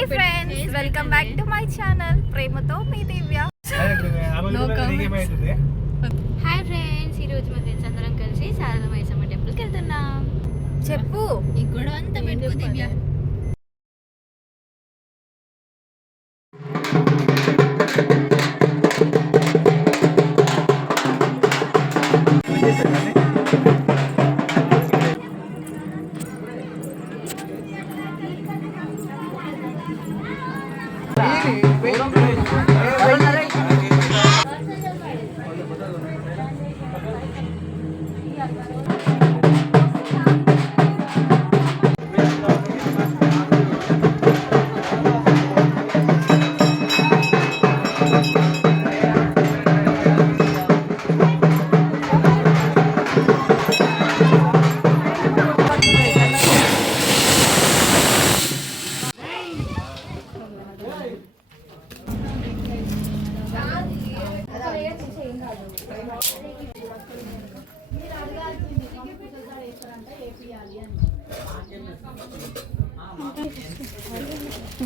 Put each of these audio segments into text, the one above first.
Hi friends, welcome back to my channel ప్రేమతో మీ దివ్య. Hi friends, ఈరోజు మా ఫ్రెండ్స్ అందరం కలిసి శారదా మైసమ్మ టెంపుల్కి వెళ్తున్నాం. చెప్పు ఈ గొడవ అంతా పెట్టుకో దివ్య.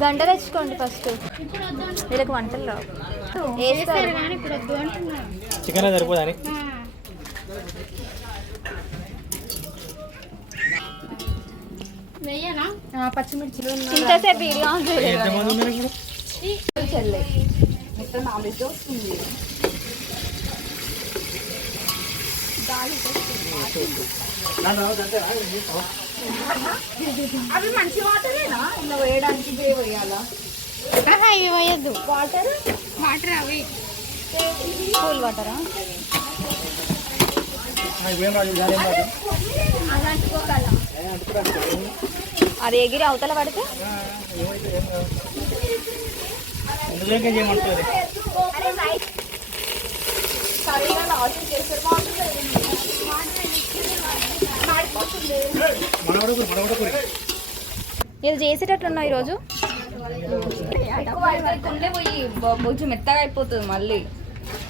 గంట తెచ్చుకోండి ఫస్ట్. వీళ్ళకి వంటలు రావు. చికెన్ సరిపోదని పచ్చిమిర్చి ఇంతసేపు వీడియో ఆన్ చేయలేదు. అవి మంచి వాటరేనా? ఇలా వేయడానికి వేయాలా? ఇవి వేయద్దు. వాటర్ అవి కూల్ వాటరా? అది ఎగిరి అవతల పడితే ఇది చేసేటట్లున్నావు ఈరోజు. పోయి బొజ్జు మెత్తగా అయిపోతుంది. మళ్ళీ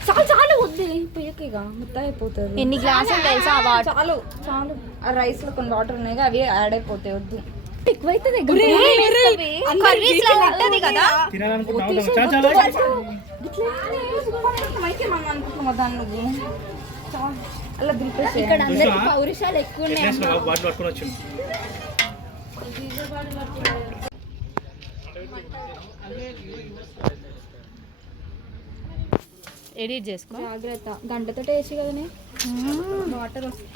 చాలు చాలు వద్దు పోయక మెత్తగా అయిపోతుంది. ఎన్ని గ్లాసులు తెలుసా? చాలు చాలు. ఆ రైస్ లో కొన్ని వాటర్ ఉన్నాయి, అవి యాడ్ అయిపోతాయి. వద్దు ఎక్కువైతుంది కదా. ఇక్కడ అందరికి పౌరుషాలు ఎక్కువ ఉన్నాయి. ఎడిట్ చేసుకో జాగ్రత్త. గంటతో వేసి కదనే వాటర్ వస్తుంది.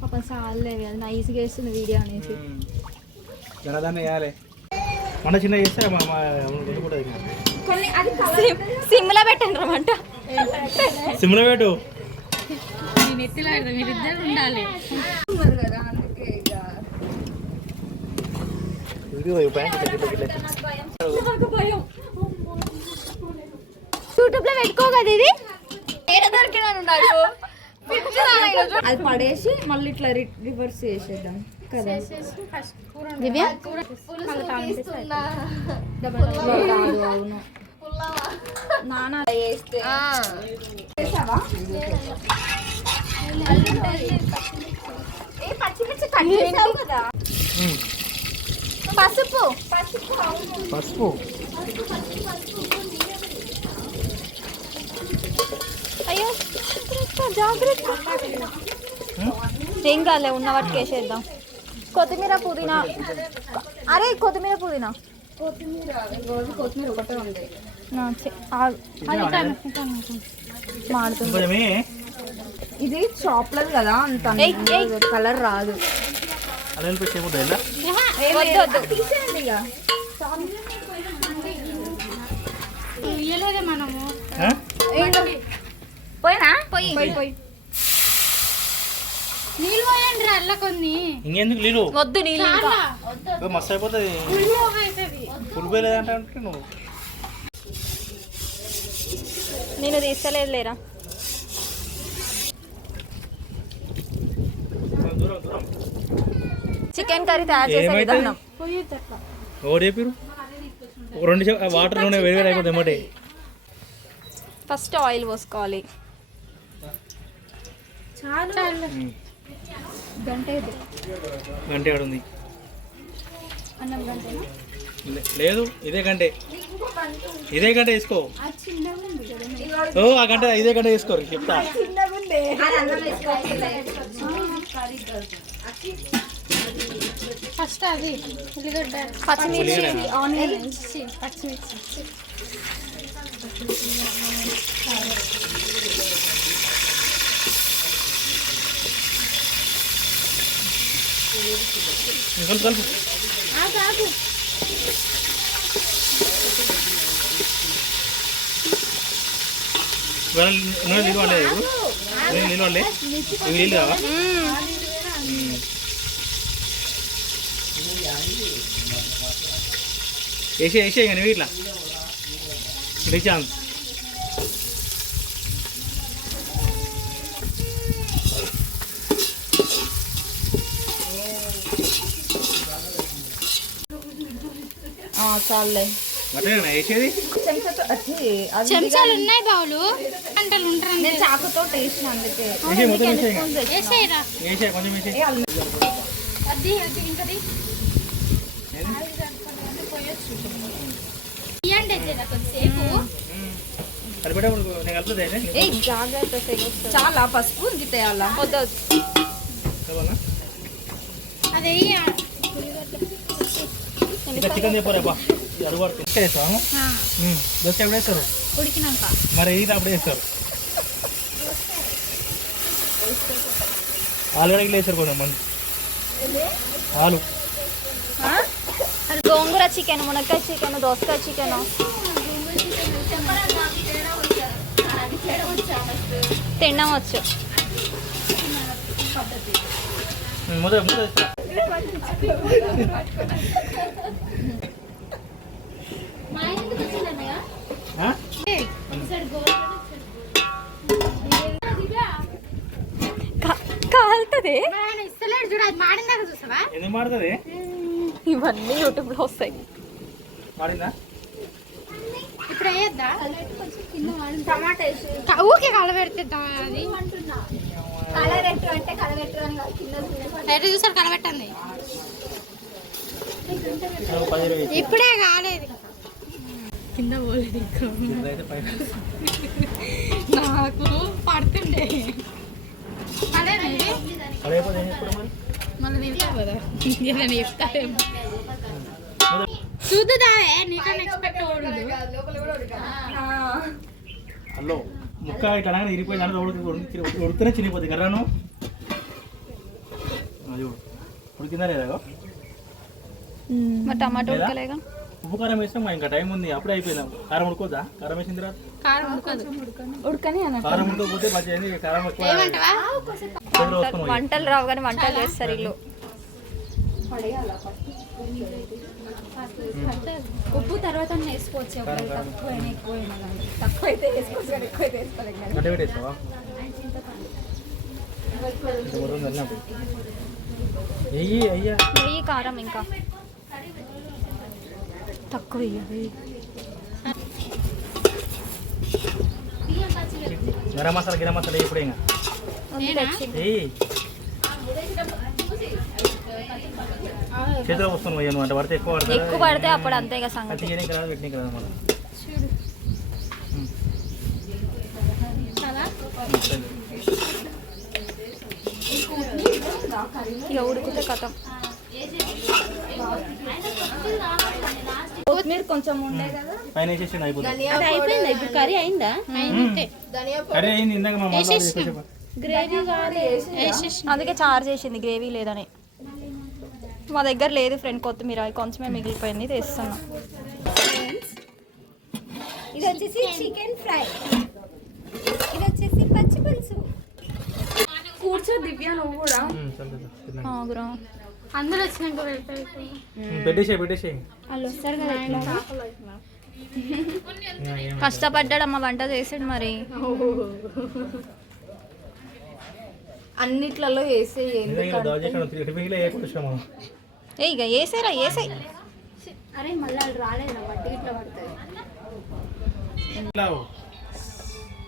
పాపం సాలే నైస్గా వేస్తుంది వీడియో అనేసి. సిమ్లో పెట్టండి రమ్మంట. సిమ్లో పెట్టు. మీరిద్దరు ఉండాలి కదా, అందుకే యూట్యూబ్ లో పెట్టుకో కదా. ఇది అది పడేసి మళ్ళీ ఇట్లా రివర్స్ చేసేద్దాం కదా. దివ్య అవును నాన్న వేస్తే పచ్చిమిర్చి కట్ చేసావు కదా. పసుపు పసుపు పసుపు అయ్యో జాగ్రత్త. ఏం కాలే, ఉన్న వాటికి వేసేద్దాం. కొత్తిమీర పుదీనా. అరే కొత్తిమీర పుదీనా కొత్తిమీర ఒకటే ఉంది. మాడుతుంది. ఇది చాప్లర్ కదా, అంత కలర్ రాదు. మనము పోయినా పోయి నీళ్ళు పోయండి అల్ల కొన్ని. ఇంకెందుకు నీళ్ళు వద్దు. నీళ్ళు మస్తు అయిపోతుంది. ఫుల్ పోయలేదంటే నువ్వు. నేను తీస్తలేదు లేరా. చికెన్ కర్రీ తయారు చేసే విధానం రెండు వాటర్ నూనె వేడి వేడి అయిపోతుంది ఏమంటే. ఫస్ట్ ఆయిల్ పోసుకోవాలి. గంట ఇది గంట ఆడుంది అన్నం గంటేనా లేదు ఇదే గంటే ఇదే గంట వేసుకో అది చిన్నగా ఉంది కదా ఓ ఆ గంట ఇదే గంట వేసుకోరు చెప్తా చిన్నగా ఉంది అది అన్నం వేసుకోవచ్చు ఫస్ట్ అది ఉల్లిగడ్డ పచ్చిమిర్చి ఆనియన్ పచ్చిమిర్చి కలుపు కలుపు కాదు నూనె నీళ్ళు వాళ్ళే ఇప్పుడు నీళ్ళు వాళ్ళే ఇవి నీళ్ళు కావా వేసే కానీ ఇట్లా రిచాన్స్ చాలే అట్లా వేసేది చెంచాతో చెంచాలు ఉన్నాయి బావులు గంటలు ఉంటారు నేను చాకుతో టేస్ట్ అందుకే వేసే మొత్తం వేసే వేసేయరా వేసే కొంచెం వేసే అది ఇంకది ఇవ్వండి అయితే కొద్దిసేపు కలిపేటప్పుడు నేను కలుపుతుంది ఏ జాగ్రత్త చాలా పసుపు ఇంకితేయాలా వద్దు అదే ఇంకా చికెన్ చెప్పారా బా అడుగు చికెన్ వేస్తాము దోశ ఎప్పుడు వేస్తారు ఉడికినాక మరి ఇది అప్పుడు వేస్తారు ఆలుగడ్డ గిట్ల వేస్తారు కొంతమంది ఆలు అది గోంగూర చికెన్ మునక్కాయ చికెన్ దోసకాయ చికెన్ తినడం వచ్చు మొదలు మొదలు వేస్తా కాలుతుంది ఇస్తలేడు చూడ అది మాడిందాక చూసావా ఎందుకు మాడుతుంది ఇవన్నీ యూట్యూబ్లో వస్తాయి మాడిందా ఇప్పుడు వేయద్దా టమాటా ఊకే కలబెడితే అది కలరెట్టు అంటే కలరెట్టు అని ఎటు చూసారు కలబెట్టండి ఇప్పుడే కాలేదు కింద పోలేదు ఇదైతే పైన నాకు పడుతుండే పడైపోతే ఏం చేసుకోవడం మరి మళ్ళీ తింటావు కదా నేను చెప్తాను చూద్దావే నీకన్నా ఎక్స్పెక్ట్ హలో ముక్క ఇట్లా అనగానే ఇరిపోయి దాంట్లో ఉడితేనే చినిపోతుంది కర్రాను అది ఉడికిందా లేదా మరి టమాటో ఉడకలేగా ఉప్పు కారం వేస్తాం ఇంకా టైం ఉంది అప్పుడే అయిపోయిందాం కారం ఉడుకోద్దా కారం వేసిన తర్వాత కారం ఉడకదు ఉడకని అన్న కారం ఉడకపోతే మంచిగా కారం ఎక్కువ ఏమంటావా చేతిలో వస్తున్నాం వంటలు రావు కానీ వంటలు చేస్తారు ఇల్లు ఉప్పు తర్వాత వేసుకోవచ్చు తక్కువైనా ఎక్కువైనా కానీ తక్కువ అయితే వేసుకోవచ్చు కానీ ఎక్కువ అయితే వేసుకోలేదు కానీ గడ్డ పెట్టేస్తావా వెయ్యి అయ్యా నెయ్యి కారం ఇంకా తక్కువ గరం మసాలా గిరం మసాలా ఇప్పుడు ఇంకా వెయ్యి చేతిలో వస్తున్నాం అయ్యా నువ్వు అంటే పడితే ఎక్కువ పడతా ఎక్కువ పడితే అప్పుడు అంతే ఇక సంగతి తీయడానికి రాదు పెట్టినకి రాదు మనం ఇక ఉడికితే కథం కొత్తిమీర కొంచెం ఉండే కదా పైన వేసేసి అయిపోతుంది అయిపోయిందా ఇప్పుడు కర్రీ అయిందా కర్రీ అయింది ఇందాక మా మాట్లాడుతూ గ్రేవీ అందుకే చారు చేసింది గ్రేవీ లేదని మా దగ్గర లేదు ఫ్రెండ్ కొత్తిమీర కొంచెమే మిగిలిపోయింది తెస్తున్నా ఇది వచ్చేసి చికెన్ ఫ్రై, ఇది వచ్చేసి పచ్చి పులుసు. కూర్చో దివ్య నువ్వు కూడా ఆగురా అందరూ వచ్చినాక పెట్టేసే వాళ్ళు వస్తారు కదా ఎట్లా కష్టపడ్డాడమ్మ వంట చేసాడు మరి అన్నిట్లలో వేసే ఏ ఇక వేసేరా వేసే అరే మళ్ళీ వాళ్ళు రాలేదు నా బట్టి ఇట్లా పడుతుంది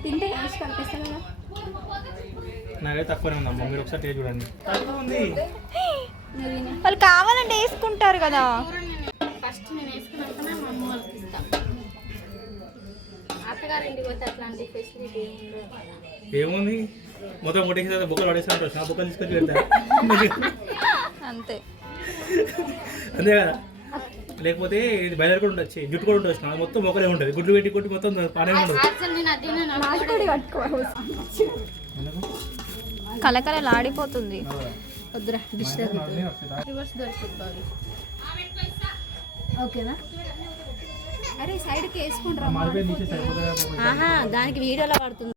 తింటే వేసి కలిపేస్తా కదా నాకైతే తక్కువనే ఉందమ్మా, మీరు ఒకసారి టేస్ట్ చూడండి. తక్కువ ఉంది. వాళ్ళు కావాలంటే వేసుకుంటారు కదా. ఫస్ట్ నేను వేసుకున్నాకనే మా అమ్మ వాళ్ళకి ఇస్తా. అత్తగారింటికి పోతే అట్లాంటి ఫెసిలిటీ ఏముంది, మొత్తం కొట్టేసి బొక్కలు పడేసినట్టు వచ్చిన బొక్కలు తీసుకొచ్చి పెడతా అంతే. అంతే కదా. లేకపోతే ఇది బయలు కూడా ఉండొచ్చు, జుట్టు కూడా ఉండొచ్చు, మొత్తం మొక్కలే ఉంటుంది. గుడ్లు పెట్టి కొట్టి మొత్తం పానే ఉండదు. అసలు నేను అది కలకలలాడిపోతుంది. వద్దురా డిస్టర్బ్. రివర్స్ దొరుకుతుంది. ఓకేనా? అరే సైడ్కి వేసుకుంటారా? మాడిపోయి తీసేసి అయిపోతుంది. దానికి వీడియోలో పడుతుంది.